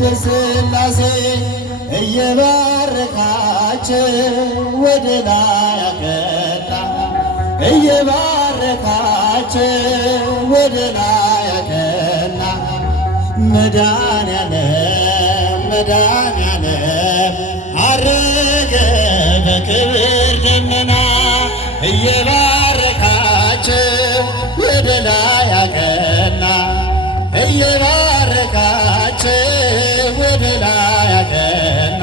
ቅድስት ሥላሴ እየባረካቸው ወደ ላይ አቀና እየባረካቸው ወደ ላይ አቀና መድኃኔዓለም መድኃኔዓለም አረገ በክብር ደመና እየባረካቸው ወደ ላይ አቀና እየባረካቸው ወደ ላይ አቀና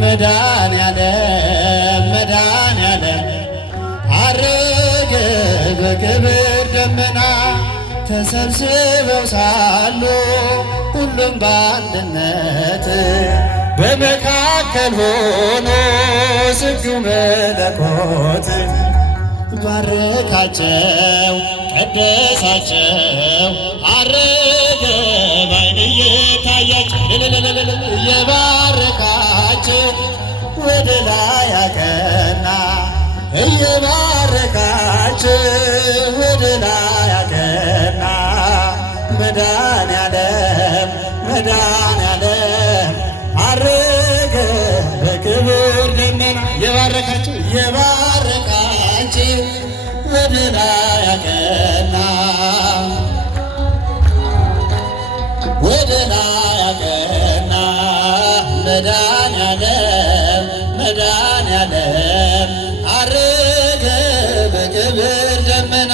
መድኃኔዓለም መድኃኔዓለም አረገ በክብር ደመና ተሰብስበው ሳሉ ሁሉም በአንድነት በመካከል ሆኖ ስግው መለኮት ባረካቸው ቀደሳቸው አረገ ባይን እየታያቸው እየባረካቸው ወደ ላይ አቀና እየባረካቸው ወደ ላይ አቀና መድኃኔዓለም መድኃኔዓለም አረገ በክብር ደመና እየባረካቸው እየባረካቸው ወደ ላይ አቀና ወደ ላይ አቀና መድኃኔዓለም መድኃኔዓለም አረገ በክብር ደመና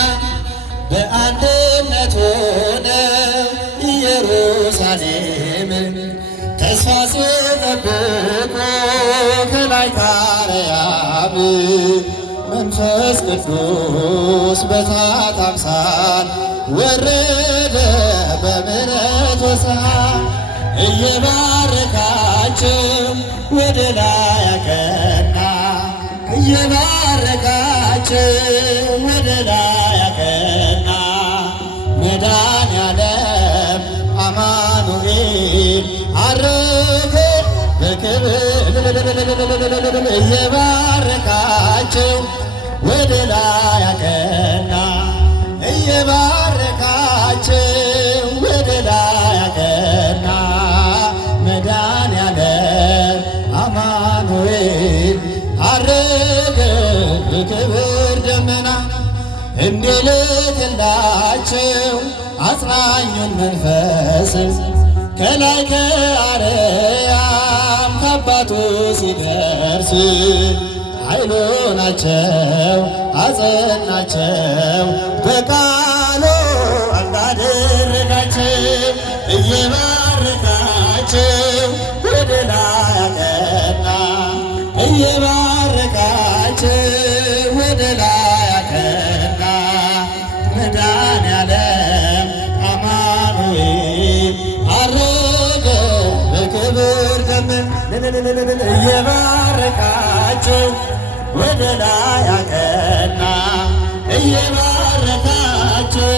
በአንድነት ሆነው ኢየሩሳሌም ተስፋ ሲጠብቁ ከላይ ከአርያም መንፈስ ቅዱስ በእሳት አምሳል ወረደ በምሕረት ወሰን እየባረካቸው ወደ ላይ አቀና እየባረካቸው ወደ ላይ አቀና መድኃኔዓለም አማኑኤል አረገ በክብር እየባረካቸው ወደ ላይ አቀና እየባረካቸው ወደ ላይ አቀና መድኃኔዓለም አማኑኤል አረገ በክብር ደመና እንዲልክላቸው አጽናኙን መንፈስ ከላይ ከአርያም ከአባቱ ሲደርስ ኃይሉ ናቸው አጸናቸው በቃሉ እንዳደረጋቸው እየባረካቸው ወደ ላይ አቀና እየባረካቸው ወደ ላይ አቀና መድኃኔዓለም አማኑኤል አረገ በክብር ደመና እየባረካቸው ወደ ላይ አቀና እየባረካቸው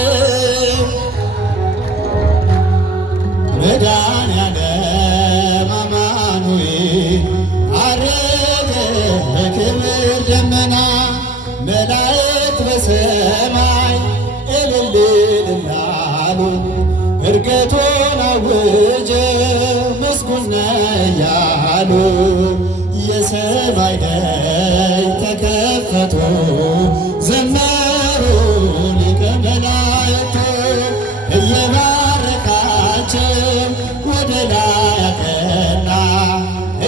መድኃኔዓለም አማኑኤል አረገ በክብር ደመና መላእክት በሰማይ እልል እልል ዕርገቱን አወጀው ምስጉን ነው እያሉ የሰማይ ደጅ ተከፈቱ ዘመሩ ሊቀ መላእክቱ እየባረካቸው ወደ ላይ አቀና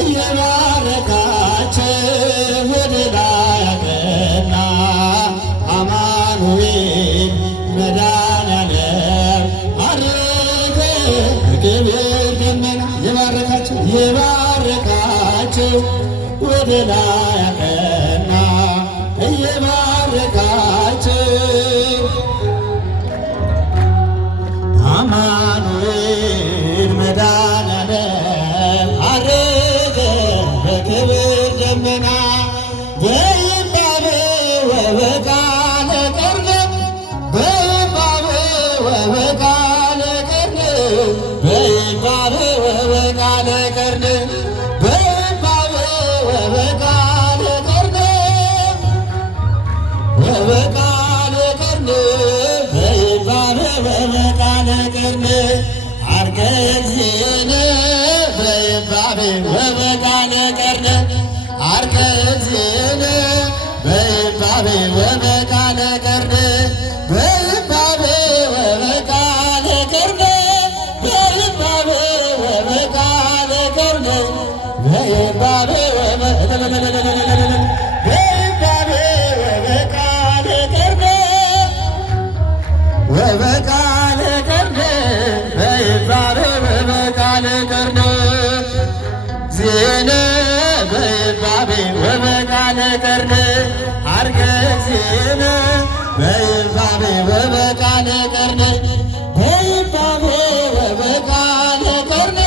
እየባረካቸው ወደ ላይ አቀና አማኑኤል መድኃኔዓለም አረገ በክብር ደመና የባረካቸው የባረካቸው ወደ ላይ አቀና እየባረካቸው አማኑኤል መድኃኔዓለም አረገ በክብር ደመና በይባቤ ወበቃለ ቀርነ በይባቤ ወበቃለ ቀርነ በይባቤ ወበቃለ ቀርነ በይባቤ ወበቃለ ቀርነ ወበቃለ ቀርነ በይባቤ ወበቃለ ቀርነ አርገ እግዚእነ ወበቃለ ቀርነ አርከ እግዚእነ በይባቤ ወበቃለ ቀርነ በይባቤ ወበቃለ ቀርነ በይባቤ ወበቃለ ቀርነ በይባቤ ወበቃለ ቀርነ በይባቤ ወበቃለ ቀርነ ዜነ በይባቤ ወበቃለ ቀርነ አርገ ዜነ በይባቤ ወበቃለ ቀርነ በይባቤ ወበቃለ ቀርነ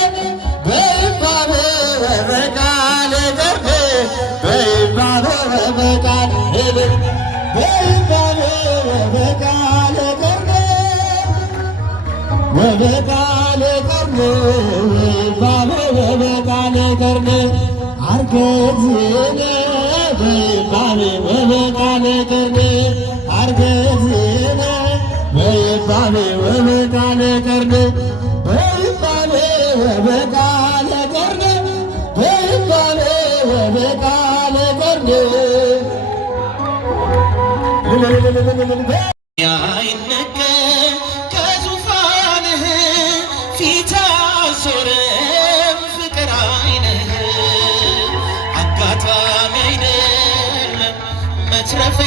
በይባቤ ወበቃለ ቀርነ በይባቤ ወበቃለ በይባቤ ወበቃለ ቀርነ ወበቃለ ቀርነ በይባቤ ወበቃለ ቀርነ አርገ እግዚእነ በይባቤ ወበቃለ ቀርነ አርገ እግዚእነ በይባቤ ወበቃለ ቀርነ በይባቤ ወበቃለ ቀርነ በይባቤ ወበቃለ ቀርነ አይነገር ከዙፋንህ ፊት አዞረም ፍቅር ዓይንህ አጋጣሚ አይደለም መትረፌ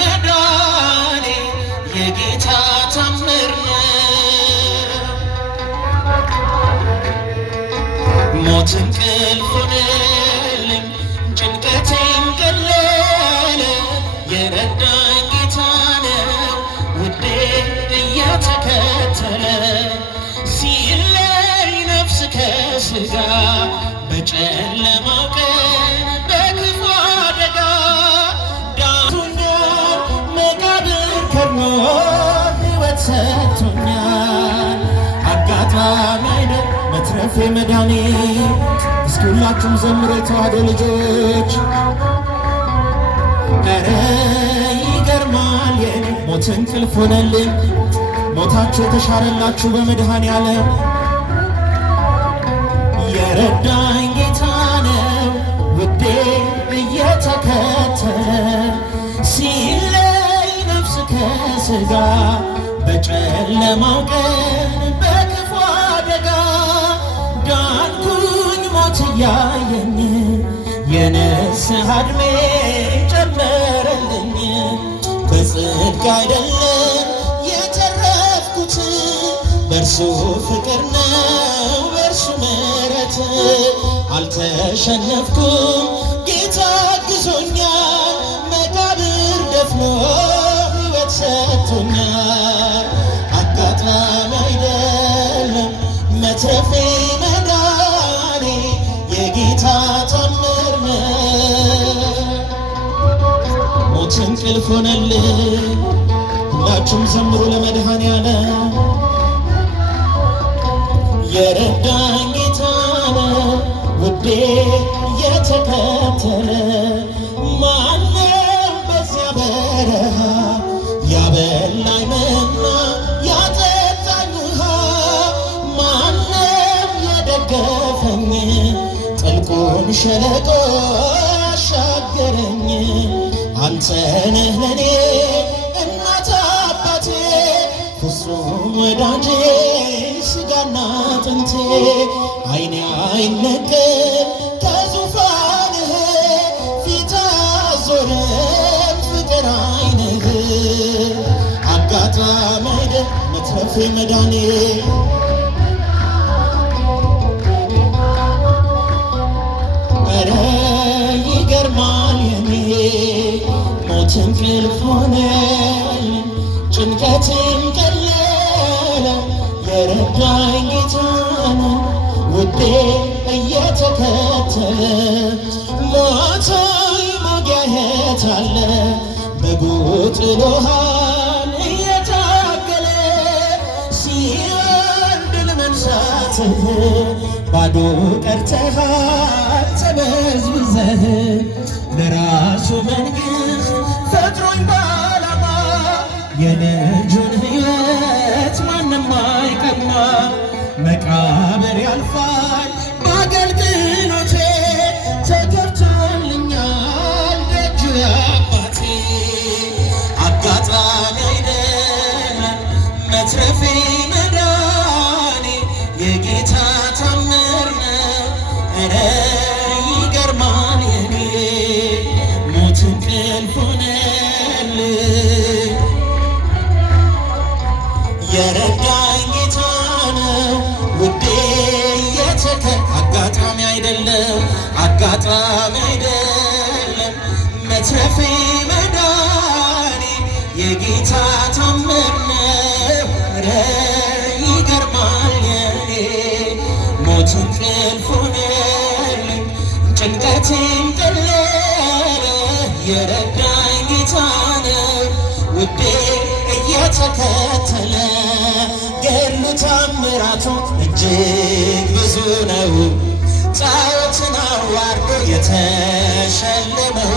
መዳኔ የጌታ ታምር ነው። ሞት እንቅልፍ ሆነልኝ ጭንቀቴም ቀለለ የረዳኝ ጌታ ነው ውዴ እየተከተለ ሲለይ ነፍስ ከሥጋ በጨለማው ቀን በክፉ አደጋ ዳቶኛል መቃብር ከድኖ ሕይወት ሰጥቶኛል። አጋጣሚ አይደል መትረፌ መዳኔ። እስኪ ሁላችሁም ዘምሩ የተዋሕዶ ልጆች። ኧረ ይገርማል የኔ ሞት እንቅልፍ ሆነልኝ ሞታችሁ የተሻረላችሁ በመድኃኔዓለም የረዳኝ ጌታ ነው ውዴ እየተከተለ ሲለይ ነፍስ ከሥጋ በጨለማው ቀን በክፉ አደጋ ዳንኩኝ ሞት እያየኝ የንስሐ ዕድሜ ጨመረልኝ። በጽድቅ አይደለም የተረፍኩት በእርሱ ፍቅር ነው በእርሱ ምሕረት አልተሸነፍኩም ጌታ አግዞኛል። መቃብር ደፍኖ ሕይወት ሰጥቶኛል። አጋጣሚ አይደለም መትረፌ መዳኔ የጌታ ታምር ነው። ሞት እንቅልፍ ሆነልኝ። ሁላችሁም ዘምሩ ለመድኃኔዓለም የረዳኝ ጌታ ነው ውዴ የተከተለ ማነው በዚያ በረሃ ያበላኝ መና ያጠጣኝ ውሃ ማነው የደገፈኝ ጥልቁን ሸለቆ ያሻገረኝ አንተ ነህ ለኔ እናት አባቴ ፍጹም ወዳጄ ሥጋና አጥንቴ ዓይኔ አይነቀል ከዙፋንህ ፊት አዞረም ፍቅር ዓይንህ አጋጣሚ አይደል መትረፌ መዳኔ ኧረ ይገርማል የኔ ሞት እንቅልፍ ሆነልኝ ጭንቀቴም ቀለለ የረዳኝ ጌታ ነው ውዴ እየተከተለ ሞቶይ መውጊያ የት አለ በጉ ጥሎሃል እየታገለ ሲኦል ድል መንሳትህ ባዶ ቀርተሃል ተበዝብዘህ ለራሱ መንግሥት ፈጥሮኝ በዓላማ የልጁን ሕይወት ማንም አይቀማ መቃብር ያልፋል በአገልግሎት የጌታ ታምር ነው። እረ ይገርማል የኔ ሞት እንቅልፍ ሆነልኝ። የረዳኝ ጌታ ነው ውዴ አጋጣሚ አይደለም አጋጣሚ አይደለም መትረፌ መዳኔ የጌታ ታምር ነው። ኧረ ይገርማል የኔ ሞት እንቅልፍ ሆነልኝ ጭንቀቴም ቀለለ የረዳኝ ጌታ ነው ውዴ እየተከተለ ገድሉ ታምራቱ እጅግ ብዙ ነው። ጣዖትን አዋርዶ የተሸለመው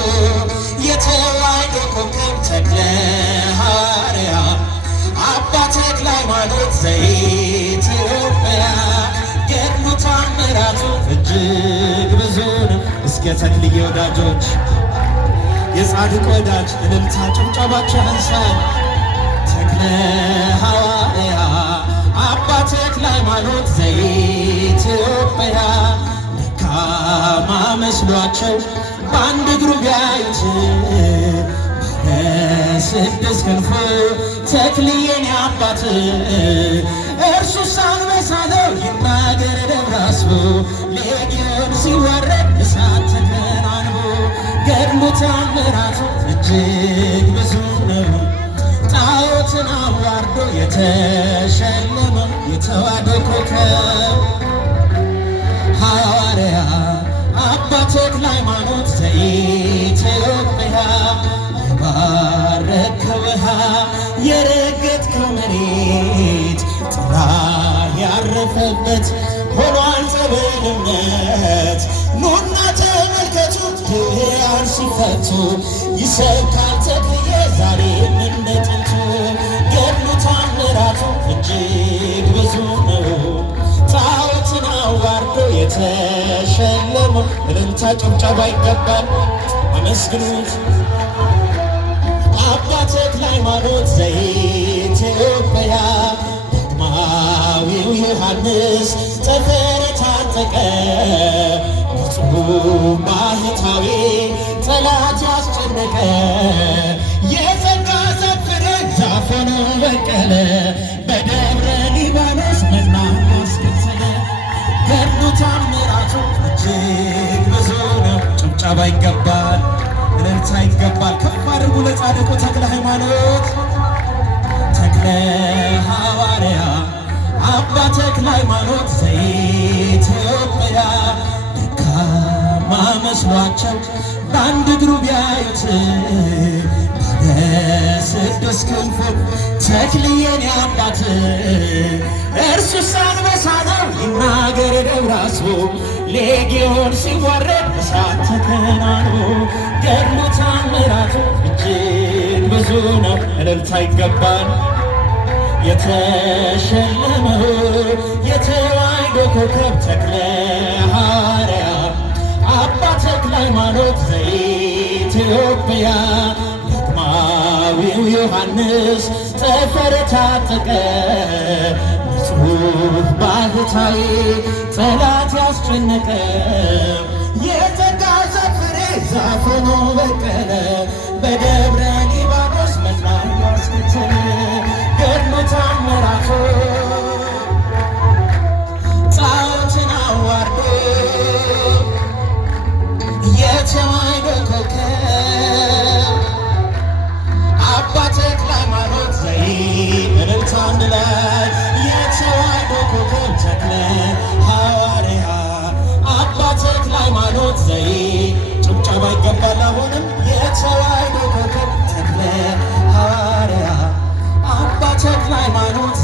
የተዋሕዶ ኮከብ ተክለ ሐዋርያ አባ ተክለ ሃይማኖት ዘኢትዮጵያ ገድሉ ታምራቱ እጅግ ብዙ ነው። እስከ ተክልዬ ወዳጆች የጻድቅ ወዳጅ እልልታ ጭብጨባችሁ ያንሳል። ተክለ ሐዋርያ አባ ተክለ ሃይማኖት ዘኢትዮጵያ ደካማ መስሏቸው በአንድ እግሩ ቢያዩት ባለስድስት ክንፉ ተክልዬን አባት እርሱስ አንበሳ ነው ይናገር ደብራስቦ ሌጊዮን ሲወረድ እሳት ተከናንቦ ገድሉ ታምራቱ እጅግ ብዙ ነው። ጣዖትን አዋርዶ የተሸለመው የተዋሕዶ ኮከብ ሐዋርያ አባ ተክለ ሃይማኖት ዘኢትዮጵያ የባረከው ውሃ የረገጥከው መሬት ጥላ ያረፈበት ሆኗል ጸበልነት ኑና ተመልከቱ ድውያን ሲፈቱ ይሰብካል ተክልዬ ዛሬም እንደ ጥንቱ ገድሉ ታምራቱ እጅግ ብዙ ነው። ጣዖትን አዋርዶ የተሸለመው እልልታ ጭብጨባ ይገባል። አመስግኑት። አባ ተክለ ሃይማኖት ዘኢትዮጵያ ዳግማዊው ዮሐንስ ጠፈር የታጠቀ ንጹሕ ባህታዊ ጠላት ያስጨነቀ የጸጋ ዛፍ ፍሬ ዛፍ ሆኖ በቀለ በደብረ ሊባኖስ መና አስከተለ ገድሉ ታምራቱ እጅግ ብዙ ነው። ጭብጨባ ይገባል፣ እልልታ ይገባል። ከፍ አድርጉ ለጻድቁ ተክለ ሃይማኖት ተክለ ሐዋርያ አባ ተክለ ሃይማኖት ዘኢትዮጵያ ደካማ መስሏቸው በአንድ እግሩ ቢያዩት ባለስድስት ክንፉ ተክልዬን አባት እርሱስ አንበሳ ነው ይናገር ደብራስቦ ሌጊዮን ሲወረድ እሳት ተከናንቦ ገድሉ ታምራቱ እጅግ ብዙ ነው። እልልታ ይገባል። የተሸለመው የተዋሕዶ ኮከብ ተክለ ሐዋርያ አባ ተክለ ሃይማኖት ዘኢትዮጵያ ዳግማዊው ዮሐንስ ጠፈር የታጠቀ ንጹሕ ባህታዊ ጠላት ያስጨነቀ የጸጋ ዛፍ ፍሬ ዛፍ ሆኖ በቀለ በደብረ ሊባኖስ መዝናኛ አስከተለ ገድሉ ታምራቱ ጣዖትን አዋርዶ የተዋሕዶ ኮከብ አባ ተክለ ሃይማኖት እልልታ አንድ ላይ የተዋሕዶ ኮከብ ተክለ ሐዋርያ አባ ተክለ ሃይማኖት ጭብጨባ ይገባል። አሁንም የተዋሕዶ ኮከብ ተክለ ሐዋርያ አባ ተክለ ሃይማኖት